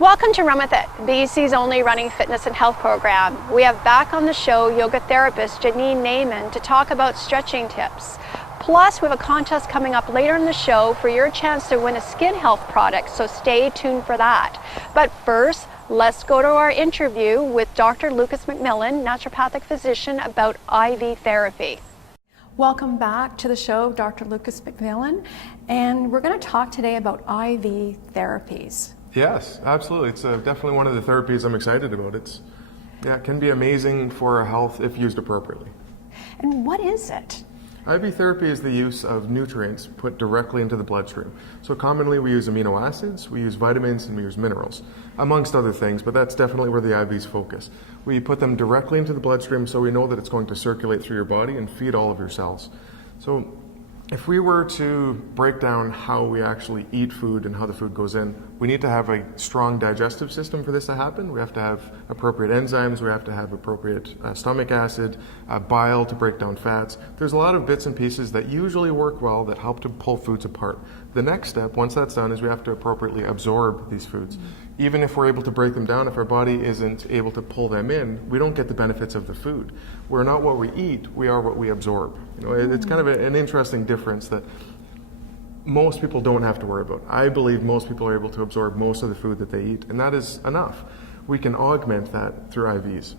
Welcome to Run With It, BC's only running fitness and health program. We have back on the show yoga therapist Janine Naman to talk about stretching tips. Plus, we have a contest coming up later in the show for your chance to win a skin health product, so stay tuned for that. But first, let's go to our interview with Dr. LucasMacMillan, naturopathic physician, about IV therapy. Welcome back to the show, Dr. LucasMacMillan, and we're going to talk today about IV therapies. Yes, absolutely. It's definitely one of the therapies I'm excited about. It can be amazing for our health if used appropriately. And what is it? IV therapy is the use of nutrients put directly into the bloodstream. So commonly we use amino acids, we use vitamins, and we use minerals, amongst other things, but that's definitely where the IVs focus. We put them directly into the bloodstream so we know that it's going to circulate through your body and feed all of your cells. So if we were to break down how we actually eat food and how the food goes in, we need to have a strong digestive system for this to happen. We have to have appropriate enzymes, we have to have appropriate stomach acid, bile to break down fats. There's a lot of bits and pieces that usually work well that help to pull foods apart. The next step, once that's done, is we have to appropriately absorb these foods. Even if we're able to break them down, if our body isn't able to pull them in, we don't get the benefits of the food. We're not what we eat, we are what we absorb. It's kind of an interesting difference that most people don't have to worry about. I believe most people are able to absorb most of the food that they eat, and that is enough. We can augment that through IVs.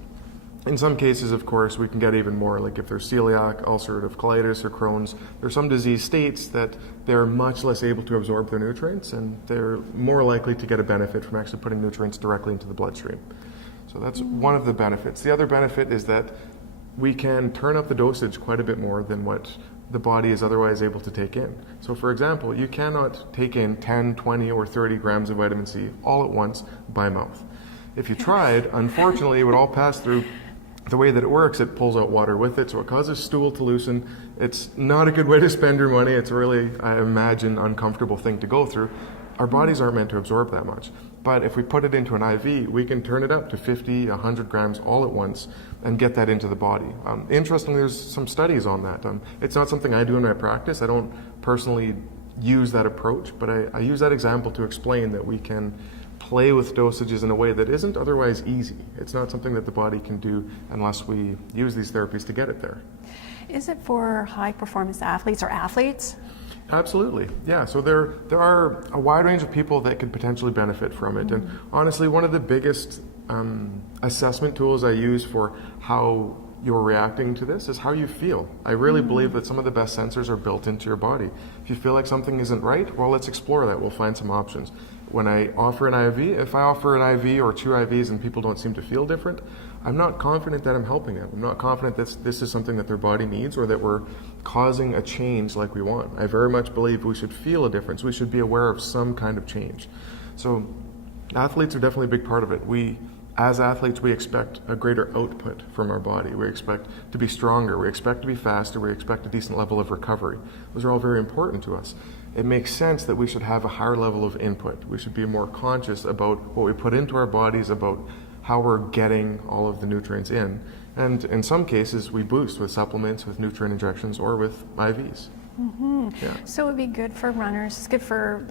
In some cases, of course, we can get even more, like if there's celiac, ulcerative colitis, or Crohn's. There's some disease states that they're much less able to absorb their nutrients, and they're more likely to get a benefit from actually putting nutrients directly into the bloodstream. So that's one of the benefits. The other benefit is that we can turn up the dosage quite a bit more than what the body is otherwise able to take in. So for example, you cannot take in 10, 20, or 30 grams of vitamin C all at once by mouth. If you tried, unfortunately, it would all pass through. The way that it works, it pulls out water with it, so it causes stool to loosen. It's not a good way to spend your money. It's a really, I imagine, uncomfortable thing to go through. Our bodies aren't meant to absorb that much. But if we put it into an IV, we can turn it up to 50, 100 grams all at once and get that into the body. Interestingly, there's some studies on that. It's not something I do in my practice. I don't personally use that approach, but I use that example to explain that we can play with dosages in a way that isn't otherwise easy. It's not something that the body can do unless we use these therapies to get it there. Is it for high performance athletes or athletes? Absolutely, yeah. So there are a wide range of people that could potentially benefit from it. And honestly, one of the biggest assessment tools I use for how you're reacting to this is how you feel. I really believe that some of the best sensors are built into your body. If you feel like something isn't right, well, let's explore that. We'll find some options. When I offer an IV, if I offer an IV or 2 IVs and people don't seem to feel different, I'm not confident that I'm helping them. I'm not confident that this is something that their body needs or that we're causing a change like we want. I very much believe we should feel a difference. We should be aware of some kind of change. So athletes are definitely a big part of it. As athletes, we expect a greater output from our body. We expect to be stronger. We expect to be faster. We expect a decent level of recovery. Those are all very important to us. It makes sense that we should have a higher level of input. We should be more conscious about what we put into our bodies, about how we're getting all of the nutrients in. And in some cases, we boost with supplements, with nutrient injections, or with IVs. Yeah. So it would be good for runners. It's good for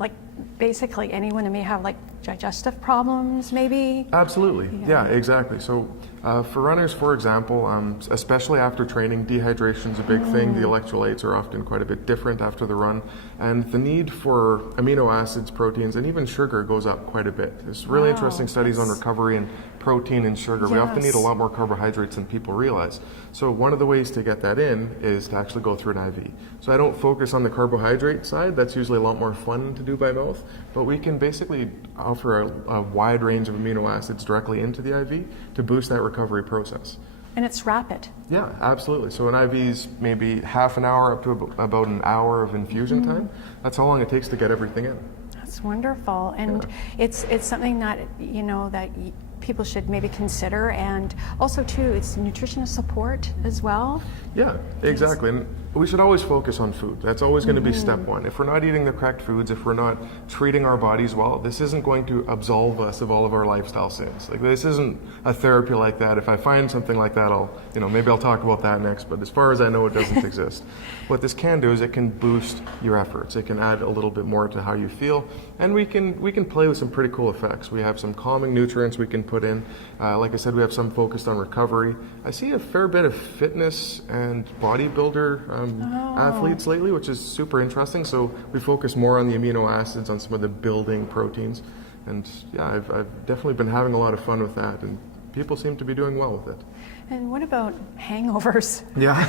basically anyone who may have digestive problems, maybe. Absolutely. Yeah, exactly. So for runners, for example, especially after training, dehydration is a big thing. The electrolytes are often quite a bit different after the run, and the need for amino acids, proteins, and even sugar goes up quite a bit. There's really interesting studies on recovery and protein and sugar. Yes. We often need a lot more carbohydrates than people realize. So one of the ways to get that in is to actually go through an IV. So I don't focus on the carbohydrate side. That's usually a lot more fun to do by mouth, but we can basically offer a wide range of amino acids directly into the IV to boost that recovery process. And it's rapid. Yeah, absolutely. So an IV's maybe half an hour up to about an hour of infusion time. That's how long it takes to get everything in. That's wonderful. And it's something that, that people should maybe consider? And also too, it's nutritional support as well. Yeah, exactly. And we should always focus on food. That's always going to be step one. If we're not eating the correct foods, if we're not treating our bodies well, this isn't going to absolve us of all of our lifestyle sins. Like, this isn't a therapy like that. If I find something like that, maybe I'll talk about that next, but as far as I know, it doesn't exist. What this can do is it can boost your efforts. It can add a little bit more to how you feel, and we can play with some pretty cool effects. We have some calming nutrients we can put in. Like I said, we have some focused on recovery. I see a fair bit of fitness and bodybuilder athletes lately, which is super interesting. So we focus more on the amino acids, on some of the building proteins. And yeah, I've definitely been having a lot of fun with that, and people seem to be doing well with it. And what about hangovers? Yeah.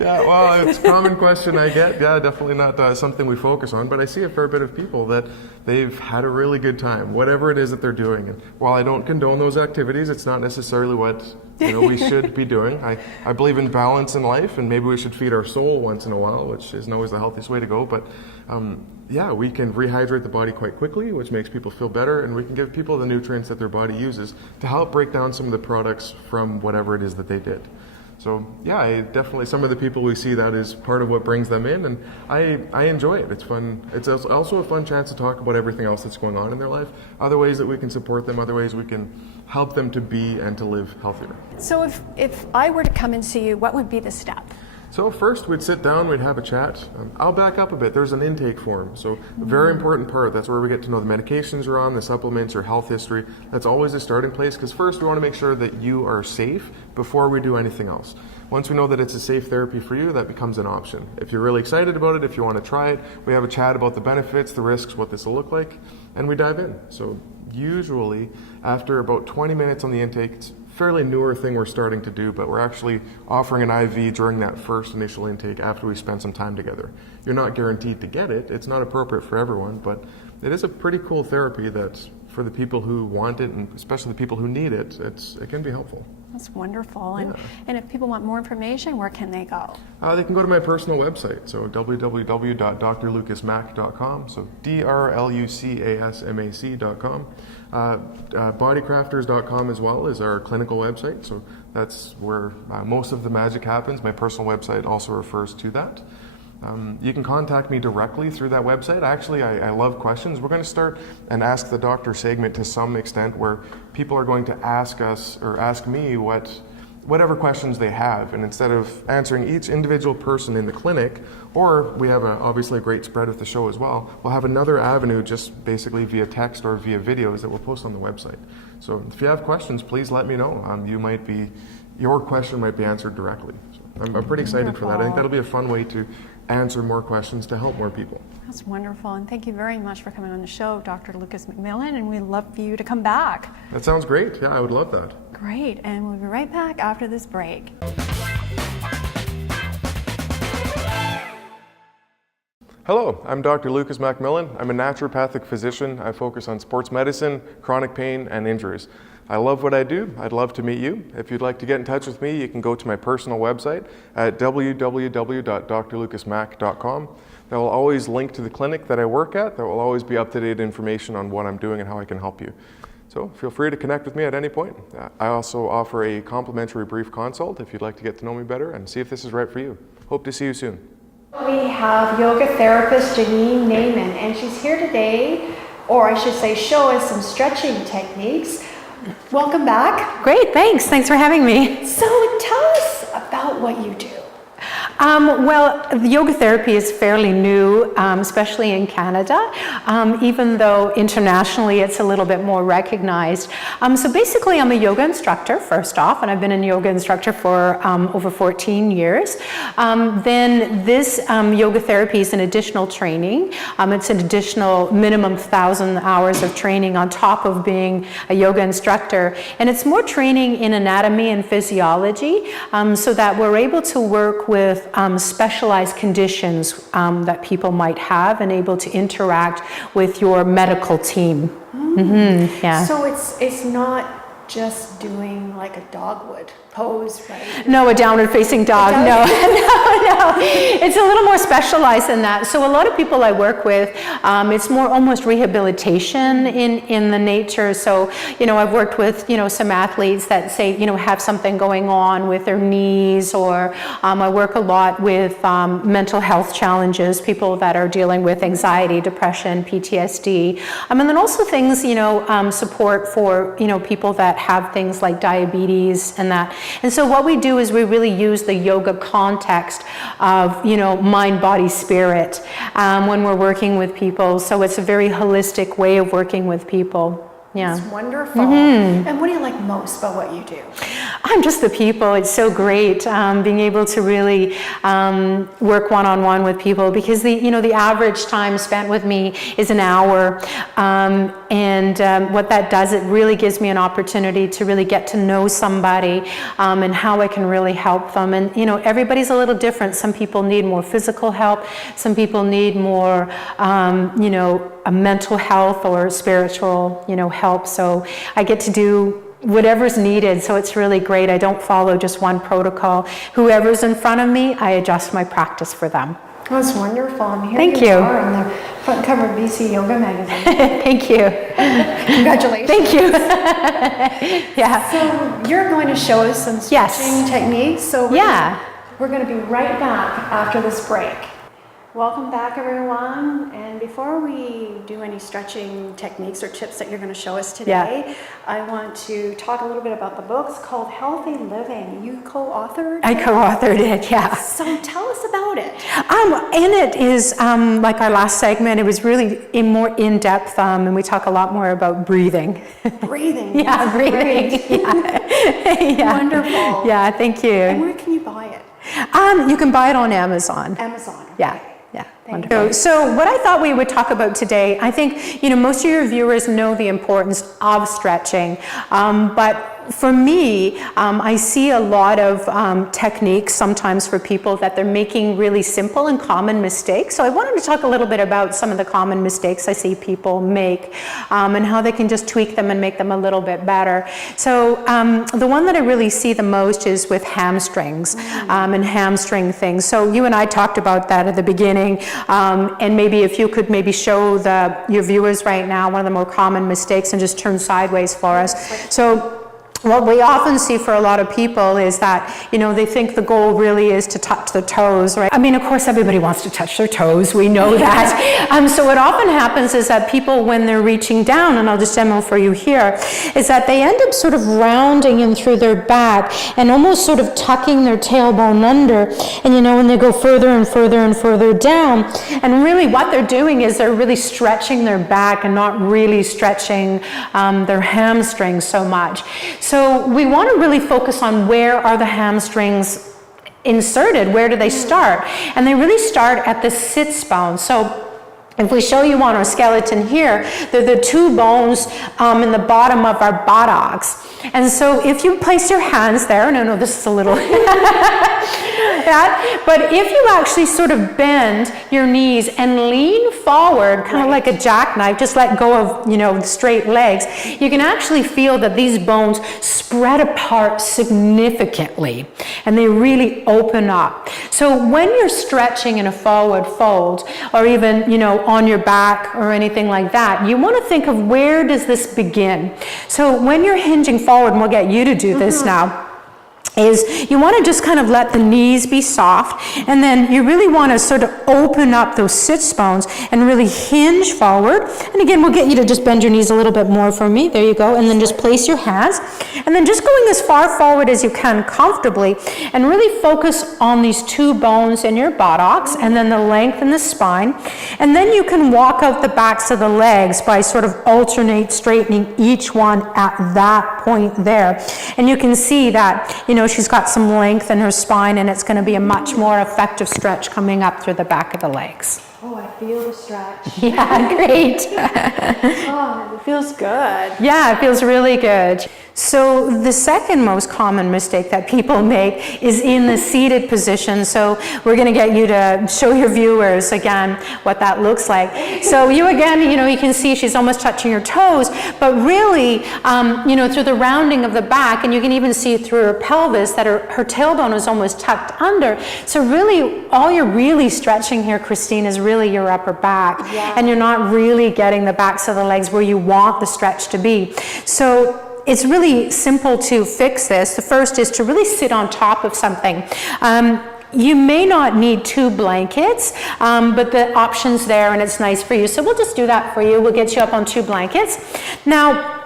Yeah, well, it's a common question I get. Yeah, definitely not something we focus on, but I see a fair bit of people that they've had a really good time, whatever it is that they're doing. And while I don't condone those activities, it's not necessarily what we should be doing. I believe in balance in life, and maybe we should feed our soul once in a while, which isn't always the healthiest way to go. But yeah, we can rehydrate the body quite quickly, which makes people feel better, and we can give people the nutrients that their body uses to help break down some of the products from whatever it is that they did. So yeah, definitely some of the people we see, that is part of what brings them in, and I enjoy it. It's fun. It's also a fun chance to talk about everything else that's going on in their life, other ways that we can support them, other ways we can help them to be and to live healthier. So if I were to come and see you, what would be the step? So first we'd sit down, we'd have a chat. I'll back up a bit. There's an intake form. So a very important part. That's where we get to know the medications you're on, the supplements, your health history. That's always a starting place, because first we want to make sure that you are safe before we do anything else. Once we know that it's a safe therapy for you, that becomes an option. If you're really excited about it, if you want to try it, we have a chat about the benefits, the risks, what this will look like, and we dive in. So usually after about 20 minutes on the intake, it's fairly newer thing we're starting to do, but we're actually offering an IV during that first initial intake after we spend some time together. You're not guaranteed to get it. It's not appropriate for everyone, but it is a pretty cool therapy that for the people who want it, and especially the people who need it, it can be helpful. That's wonderful. And if people want more information, where can they go? They can go to my personal website, so www.drlucasmac.com, so drlucasmac.com. Bodycrafters.com as well is our clinical website, so that's where most of the magic happens. My personal website also refers to that. You can contact me directly through that website. Actually, I love questions. We're going to start an Ask the Doctor segment to some extent, where people are going to ask us or ask me whatever questions they have. And instead of answering each individual person in the clinic, or we have obviously a great spread with the show as well, we'll have another avenue just basically via text or via videos that we'll post on the website. So if you have questions, please let me know. Your question might be answered directly. So I'm pretty excited for that. I think that'll be a fun way to answer more questions to help more people. That's wonderful, and thank you very much for coming on the show, Dr. LucasMacMillan, and we'd love for you to come back. That sounds great. Yeah, I would love that. Great, and we'll be right back after this break. Hello, I'm Dr. LucasMacMillan. I'm a naturopathic physician. I focus on sports medicine, chronic pain, and injuries. I love what I do. I'd love to meet you. If you'd like to get in touch with me, you can go to my personal website at www.drlucasmac.com. That will always link to the clinic that I work at. There will always be up-to-date information on what I'm doing and how I can help you. So feel free to connect with me at any point. I also offer a complimentary brief consult if you'd like to get to know me better and see if this is right for you. Hope to see you soon. We have yoga therapist Janine Naman, and she's here today, or I should say show us some stretching techniques. Welcome back. Great, thanks. Thanks for having me. So tell us about what you do. Well, yoga therapy is fairly new, especially in Canada, even though internationally it's a little bit more recognized. So basically I'm a yoga instructor, first off, and I've been a yoga instructor for over 14 years. Then this yoga therapy is an additional training. It's an additional minimum 1,000 hours of training on top of being a yoga instructor. And it's more training in anatomy and physiology, so that we're able to work with specialized conditions that people might have and able to interact with your medical team. Yeah. So it's not just doing like a dogwood pose, right? No, a downward facing dog. No. It's a little more specialized than that. So a lot of people I work with, it's more almost rehabilitation in the nature. So, I've worked with, some athletes that say, have something going on with their knees, or I work a lot with mental health challenges, people that are dealing with anxiety, depression, PTSD. And then also things, support for, people that have things like diabetes and that. And so what we do is we really use the yoga context of, mind, body, spirit when we're working with people. So it's a very holistic way of working with people. Yeah. It's wonderful. And what do you like most about what you do? I'm just the people. It's so great being able to really work one-on-one with people, because the average time spent with me is an hour, and what that does, it really gives me an opportunity to really get to know somebody and how I can really help them. And everybody's a little different. Some people need more physical help. Some people need more a mental health or spiritual help. So I get to do whatever's needed, so it's really great. I don't follow just one protocol. Whoever's in front of me, I adjust my practice for them. That's wonderful. And here Thank you you. are on the front cover of BC Yoga magazine. Thank you. Congratulations. Thank you. Yeah. So you're going to show us some stretching techniques. So we're going to be right back after this break. Welcome back, everyone. And before we do any stretching techniques or tips that you're going to show us today, I want to talk a little bit about the book. It's called Healthy Living. You co-authored it? I co-authored it, yeah. So tell us about it. In it is, like our last segment, it was really more in-depth, and we talk a lot more about breathing. Breathing. Yeah, breathing. Yeah. Wonderful. Yeah, thank you. And where can you buy it? You can buy it on Amazon. Amazon. Okay. Yeah. Wonderful. So what I thought we would talk about today, I think, most of your viewers know the importance of stretching, but for me, I see a lot of techniques sometimes for people that they're making really simple and common mistakes. So I wanted to talk a little bit about some of the common mistakes I see people make, and how they can just tweak them and make them a little bit better. So the one that I really see the most is with hamstrings and hamstring things. So you and I talked about that at the beginning, and maybe if you could maybe show your viewers right now one of the more common mistakes and just turn sideways for us. So what we often see for a lot of people is that, they think the goal really is to touch their toes, right? I mean, of course, everybody wants to touch their toes. We know that. So what often happens is that people, when they're reaching down, and I'll just demo for you here, is that they end up sort of rounding in through their back and almost sort of tucking their tailbone under. And, when they go further and further and further down, and really what they're doing is they're really stretching their back and not really stretching their hamstrings so much. So we want to really focus on where are the hamstrings inserted, where do they start? And they really start at the sits bone. So if we show you on our skeleton here, they're the two bones in the bottom of our buttocks. And so if you place your hands there, and I know this is a little but if you actually sort of bend your knees and lean forward, kind of like a jackknife, just let go of, straight legs, you can actually feel that these bones spread apart significantly, and they really open up. So when you're stretching in a forward fold, or even, on your back or anything like that, you want to think of where does this begin. So when you're hinging forward, and we'll get you to do this now, is you want to just kind of let the knees be soft, and then you really want to sort of open up those sits bones and really hinge forward. And again, we'll get you to just bend your knees a little bit more for me. There you go. And then just place your hands, and then just going as far forward as you can comfortably, and really focus on these two bones in your buttocks, and then the length in the spine. And then you can walk out the backs of the legs by sort of alternate straightening each one at that point there. And you can see that, she's got some length in her spine, and it's going to be a much more effective stretch coming up through the back of the legs. Oh, feel the stretch. Yeah, great. Oh, it feels good. Yeah, it feels really good. So the second most common mistake that people make is in the seated position. So we're going to get you to show your viewers again what that looks like. So you again, you can see she's almost touching her toes, but really, through the rounding of the back, and you can even see through her pelvis that her tailbone is almost tucked under. So really, all you're really stretching here, Christine, is really your upper back. Yeah. And you're not really getting the backs of the legs where you want the stretch to be. So it's really simple to fix this. The first is to really sit on top of something. You may not need 2 blankets, but the option's there and it's nice for you. So we'll just do that for you. We'll get you up on 2 blankets. Now,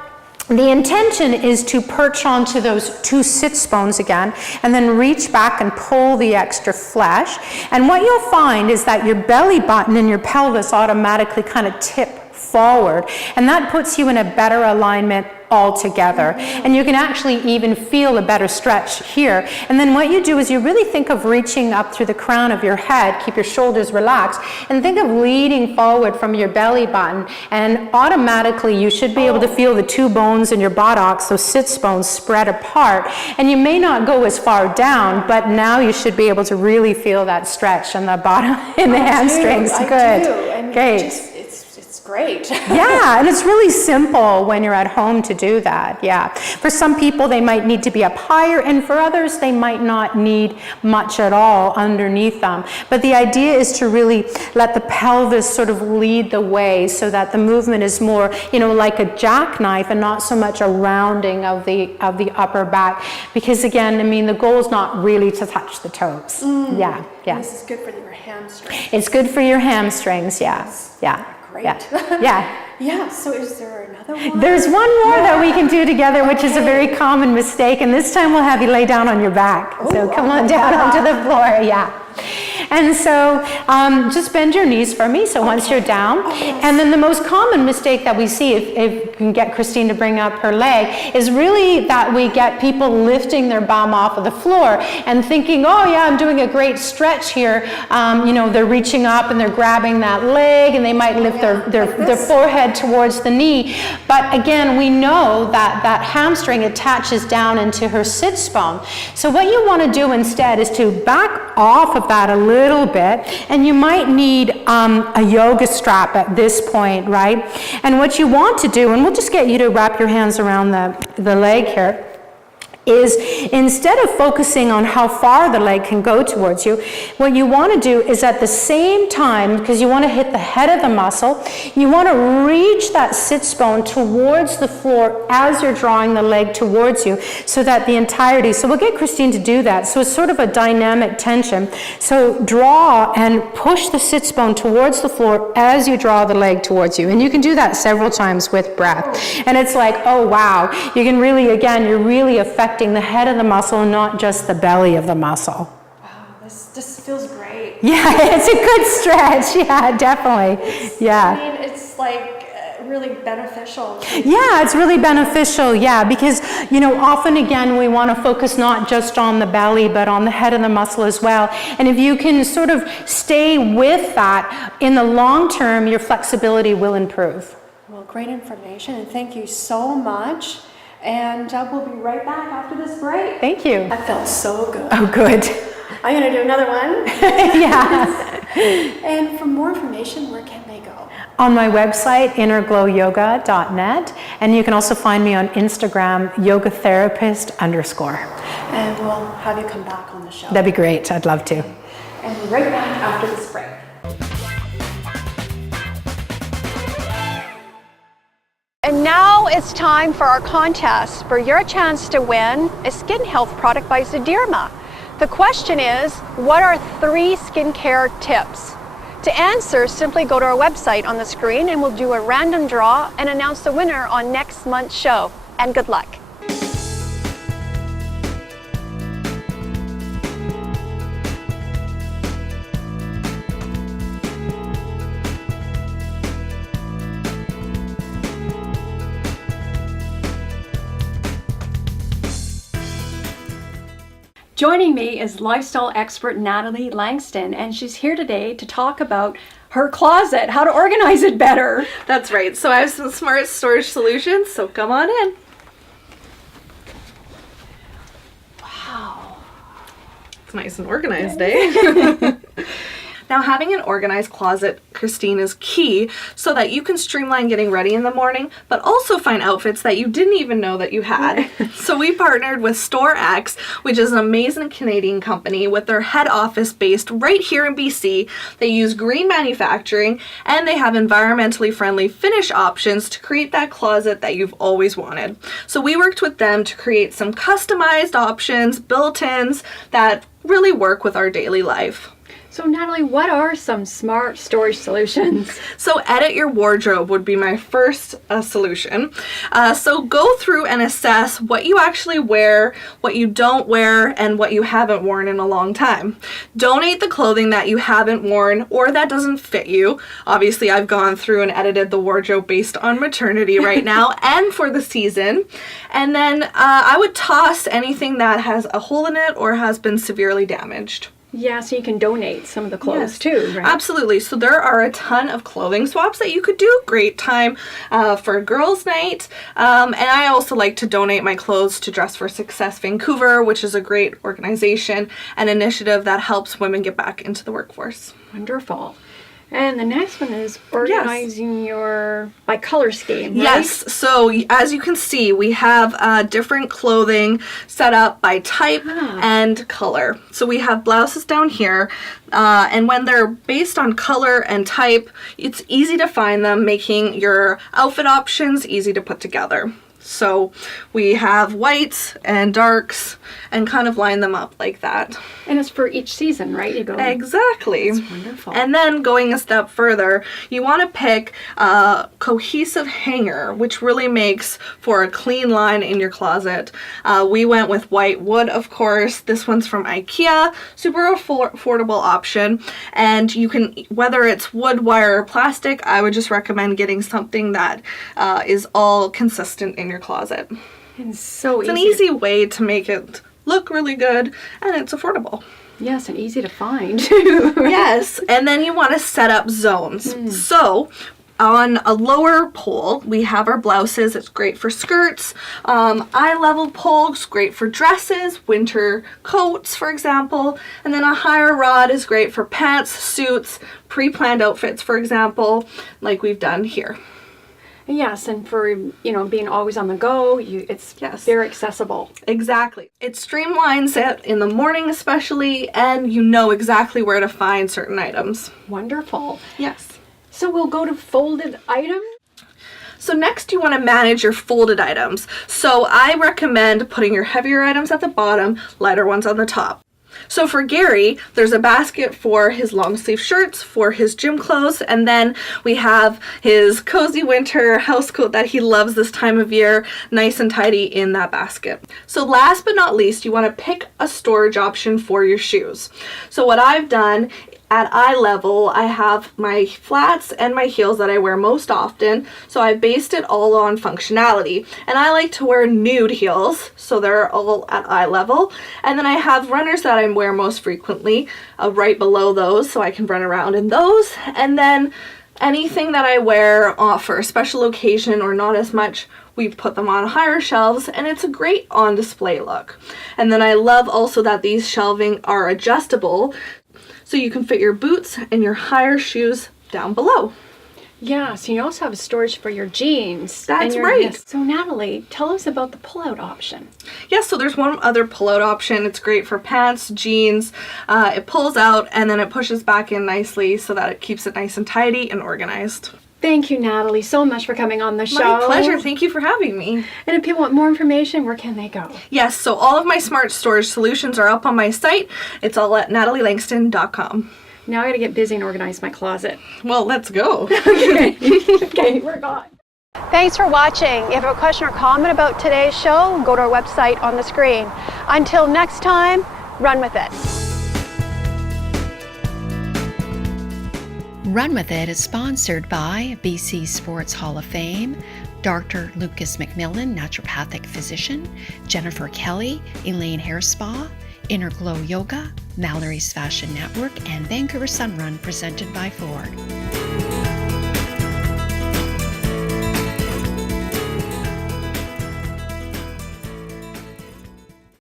the intention is to perch onto those 2 sits bones again, and then reach back and pull the extra flesh. And what you'll find is that your belly button and your pelvis automatically kind of tip forward, and that puts you in a better alignment altogether. And you can actually even feel a better stretch here. And then what you do is you really think of reaching up through the crown of your head, keep your shoulders relaxed, and think of leading forward from your belly button, and automatically you should be able to feel the 2 bones in your buttocks, those sits bones, spread apart. And you may not go as far down, but now you should be able to really feel that stretch in the bottom, in the hamstrings. I Good. do. And Great. It's great. Yeah, and it's really simple when you're at home to do that. Yeah. For some people, they might need to be up higher, and for others, they might not need much at all underneath them. But the idea is to really let the pelvis sort of lead the way so that the movement is more, like a jackknife and not so much a rounding of the upper back. Because again, the goal is not really to touch the toes. Yeah. And this is good for your hamstrings. It's good for your hamstrings. Yeah. Yeah. Great. Yeah. Yeah, so is there another one? There's one more that we can do together, which is a very common mistake, and this time we'll have you lay down on your back. So come on down onto the floor, yeah. And so just bend your knees for me, so once you're down. And then the most common mistake that we see, if you can get Christine to bring up her leg, is really that we get people lifting their bum off of the floor and thinking, oh yeah, I'm doing a great stretch here. They're reaching up and they're grabbing that leg, and they might lift their forehead towards the knee. But again, we know that that hamstring attaches down into her sits bone. So what you want to do instead is to back off of that a little bit, and you might need a yoga strap at this point, right? And what you want to do, and we'll just get you to wrap your hands around the leg here, is instead of focusing on how far the leg can go towards you, what you want to do is at the same time, because you want to hit the head of the muscle, you want to reach that sits bone towards the floor as you're drawing the leg towards you, so that the entirety, so we'll get Christine to do that. So it's sort of a dynamic tension. So draw and push the sits bone towards the floor as you draw the leg towards you. And you can do that several times with breath. And it's like, oh wow, you can really, again, you're really affecting the head of the muscle, not just the belly of the muscle. Wow, this feels great. Yeah, it's a good stretch. Yeah, definitely. It's like really beneficial. Yeah, it's really beneficial. Yeah, because often again we want to focus not just on the belly but on the head of the muscle as well. And if you can sort of stay with that in the long term, your flexibility will improve. Well, great information, and thank you so much. And we'll be right back after this break. Thank you. That felt so good. Oh, good. I'm going to do another one. Yeah. And for more information, where can they go? On my website, innerglowyoga.net. And you can also find me on Instagram, yogatherapist_. And we'll have you come back on the show. That'd be great. I'd love to. And we'll be right back after this break. And now it's time for our contest, for your chance to win a skin health product by Zyderma. The question is, what are 3 skincare tips? To answer, simply go to our website on the screen and we'll do a random draw and announce the winner on next month's show. And good luck. Joining me is lifestyle expert Natalie Langston, and she's here today to talk about her closet, how to organize it better. That's right. So I have some smart storage solutions, so come on in. Wow. It's nice and organized, eh? Now, having an organized closet, Christine, is key so that you can streamline getting ready in the morning, but also find outfits that you didn't even know that you had. So we partnered with Store X, which is an amazing Canadian company with their head office based right here in BC. They use green manufacturing and they have environmentally friendly finish options to create that closet that you've always wanted. So we worked with them to create some customized options, built-ins that really work with our daily life. So Natalie, what are some smart storage solutions? So edit your wardrobe would be my first solution. So go through and assess what you actually wear, what you don't wear, and what you haven't worn in a long time. Donate the clothing that you haven't worn or that doesn't fit you. Obviously, I've gone through and edited the wardrobe based on maternity right now and for the season. And then I would toss anything that has a hole in it or has been severely damaged. Yeah, so you can donate some of the clothes too, right? Absolutely. So there are a ton of clothing swaps that you could do. Great time for a girls' night. And I also like to donate my clothes to Dress for Success Vancouver, which is a great organization and initiative that helps women get back into the workforce. Wonderful. And the next one is organizing your by color scheme, right? Yes. So as you can see, we have different clothing set up by type and color. So we have blouses down here, and when they're based on color and type, it's easy to find them, making your outfit options easy to put together. So we have whites and darks and kind of line them up like that. And it's for each season, right? You go. Exactly. That's wonderful. And then going a step further, you want to pick a cohesive hanger, which really makes for a clean line in your closet. We went with white wood, of course. This one's from IKEA, super affordable option. And you can, whether it's wood, wire, or plastic, I would just recommend getting something that is all consistent in your closet. And so it's an easy way to make it look really good, and it's affordable. Yes, and easy to find too. Yes, and then you want to set up zones. So on a lower pole, we have our blouses. It's great for skirts. Eye level poles, great for dresses, winter coats, for example. And then a higher rod is great for pants, suits, pre-planned outfits, for example, like we've done here. Yes, and for, being always on the go, it's very accessible. Exactly. It streamlines it in the morning especially, and you know exactly where to find certain items. Wonderful. Yes. So we'll go to folded items. So next you want to manage your folded items. So I recommend putting your heavier items at the bottom, lighter ones on the top. So for Gary, there's a basket for his long sleeve shirts, for his gym clothes, and then we have his cozy winter house coat that he loves this time of year, nice and tidy in that basket. So last but not least, you want to pick a storage option for your shoes. So what I've done at eye level, I have my flats and my heels that I wear most often, so I based it all on functionality. And I like to wear nude heels, so they're all at eye level. And then I have runners that I wear most frequently, right below those, so I can run around in those. And then anything that I wear for a special occasion or not as much, we put them on higher shelves, and it's a great on display look. And then I love also that these shelving are adjustable, so you can fit your boots and your higher shoes down below. Yeah, so you also have a storage for your jeans. That's right. So Natalie, tell us about the pull-out option. Yes, so there's one other pull-out option. It's great for pants, jeans. It pulls out and then it pushes back in nicely so that it keeps it nice and tidy and organized. Thank you, Natalie, so much for coming on the show. My pleasure. Thank you for having me. And if people want more information, where can they go? Yes, so all of my smart storage solutions are up on my site. It's all at natalielangston.com. Now I gotta get busy and organize my closet. Well, let's go. Okay, we're gone. Thanks for watching. If you have a question or comment about today's show, go to our website on the screen. Until next time, run with it. Run With It is sponsored by BC Sports Hall of Fame, Dr.lucasMacMillan, naturopathic physician, Jennifer Kelly, Elaine Hair Spa, Inner Glow Yoga, Mallory's Fashion Network, and Vancouver Sun Run presented by Ford.